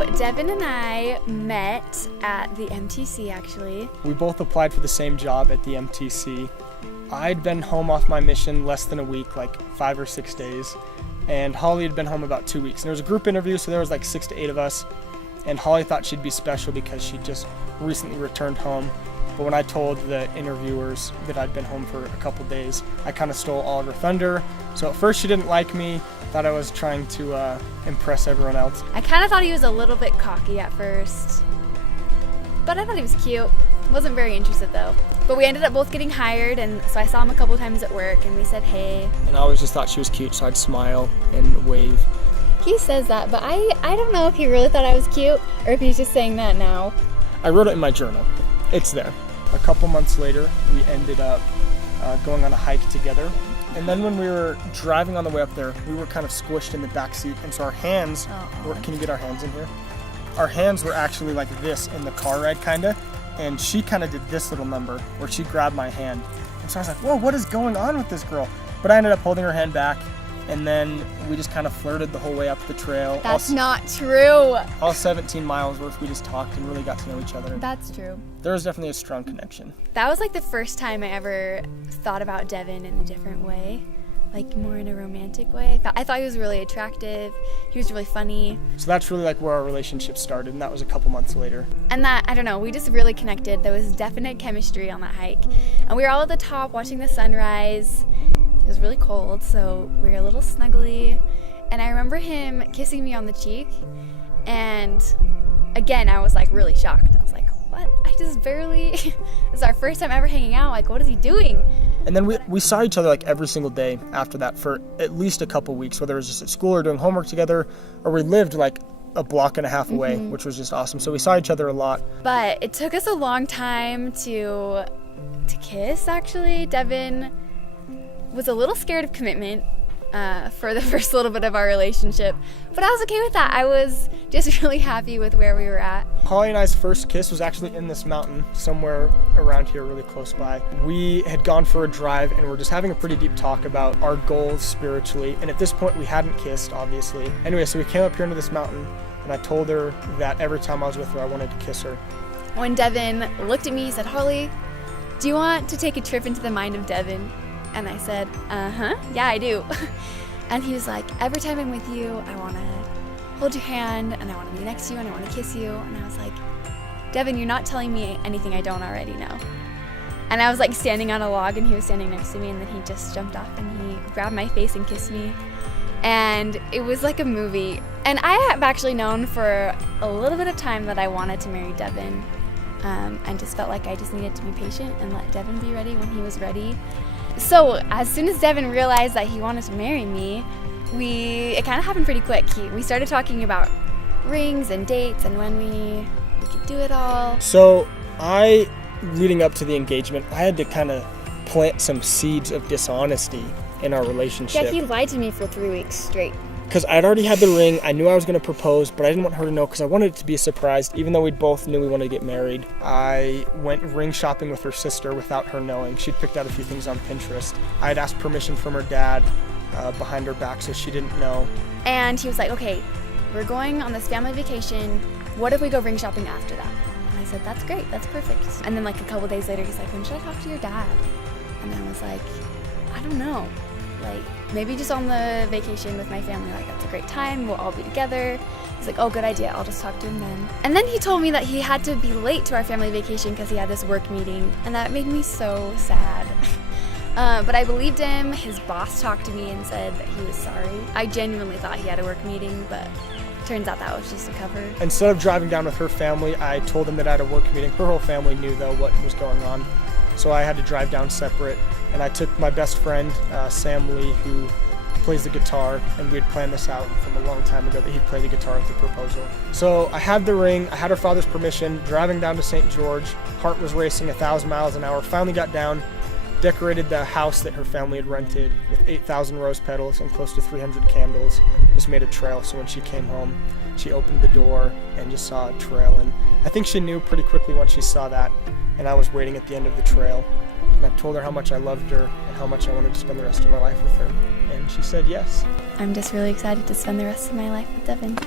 So Devin and I met at the MTC, actually. We both applied for the same job at the MTC. I'd been home off my mission less than a week, like 5 or 6 days, and Holly had been home about 2 weeks. And there was a group interview, so there was like 6 to 8 of us, and Holly thought she'd be special because she just recently returned home. But when I told the interviewers that I'd been home for a couple days, I kind of stole all of her thunder. So at first she didn't like me, thought I was trying to impress everyone else. I kind of thought he was a little bit cocky at first, but I thought he was cute. Wasn't very interested though. But we ended up both getting hired, and so I saw him a couple times at work and we said hey. And I always just thought she was cute, so I'd smile and wave. He says that, but I don't know if he really thought I was cute or if he's just saying that now. I wrote it in my journal. It's there. A couple months later, we ended up going on a hike together. And then when we were driving on the way up there, we were kind of squished in the back seat, and so our hands were, can you get our hands in here? Our hands were actually like this in the car ride, kinda, and she kind of did this little number where she grabbed my hand. And so I was like, whoa, what is going on with this girl? But I ended up holding her hand back, and then we just kind of flirted the whole way up the trail. That's not true. All 17 miles worth, we just talked and really got to know each other. That's true. There was definitely a strong connection. That was like the first time I ever thought about Devin in a different way, like more in a romantic way. I thought he was really attractive. He was really funny. So that's really like where our relationship started, and that was a couple months later. And that, I don't know, we just really connected. There was definite chemistry on that hike. And we were all at the top watching the sunrise. It was really cold, so we were a little snuggly. And I remember him kissing me on the cheek. And again, I was like really shocked. I was like, what? I just barely, this is our first time ever hanging out. Like, what is he doing? And then we saw each other like every single day after that for at least a couple weeks, whether it was just at school or doing homework together, or we lived like a block and a half away, which was just awesome. So we saw each other a lot. But it took us a long time to kiss, actually. Devin was a little scared of commitment for the first little bit of our relationship, but I was okay with that. I was just really happy with where we were at. Holly and I's first kiss was actually in this mountain, somewhere around here, really close by. We had gone for a drive and we're just having a pretty deep talk about our goals spiritually, and at this point we hadn't kissed, obviously. Anyway, so we came up here into this mountain, and I told her that every time I was with her I wanted to kiss her. When Devin looked at me, he said, Holly, do you want to take a trip into the mind of Devin? And I said, yeah, I do. And he was like, every time I'm with you, I want to hold your hand, and I want to be next to you, and I want to kiss you. And I was like, Devin, you're not telling me anything I don't already know. And I was like standing on a log, and he was standing next to me, and then he just jumped off and he grabbed my face and kissed me. And it was like a movie. And I have actually known for a little bit of time that I wanted to marry Devin, and just felt like I just needed to be patient and let Devin be ready when he was ready. So as soon as Devin realized that he wanted to marry me, it kind of happened pretty quick. We started talking about rings and dates and when we could do it all. So leading up to the engagement, I had to kind of plant some seeds of dishonesty in our relationship. Yeah, he lied to me for 3 weeks straight. Because I'd already had the ring, I knew I was going to propose, but I didn't want her to know because I wanted it to be a surprise, even though we both knew we wanted to get married. I went ring shopping with her sister without her knowing. She'd picked out a few things on Pinterest. I had asked permission from her dad behind her back, so she didn't know. And he was like, okay, we're going on this family vacation. What if we go ring shopping after that? And I said, that's great, that's perfect. And then like a couple days later, he's like, when should I talk to your dad? And I was like, I don't know. Like, maybe just on the vacation with my family, like that's a great time, we'll all be together. He's like, oh, good idea, I'll just talk to him then. And then he told me that he had to be late to our family vacation because he had this work meeting, and that made me so sad. But I believed him. His boss talked to me and said that he was sorry. I genuinely thought he had a work meeting, but turns out that was just a cover. Instead of driving down with her family, I told him that I had a work meeting. Her whole family knew, though, what was going on. So I had to drive down separate, and I took my best friend, Sam Lee, who plays the guitar, and we had planned this out from a long time ago that he'd play the guitar at the proposal. So I had the ring, I had her father's permission, driving down to St. George, heart was racing 1,000 miles an hour, finally got down, decorated the house that her family had rented with 8,000 rose petals and close to 300 candles, just made a trail, so when she came home, she opened the door and just saw a trail, and I think she knew pretty quickly once she saw that, and I was waiting at the end of the trail, and I told her how much I loved her and how much I wanted to spend the rest of my life with her, and she said yes. I'm just really excited to spend the rest of my life with Devin.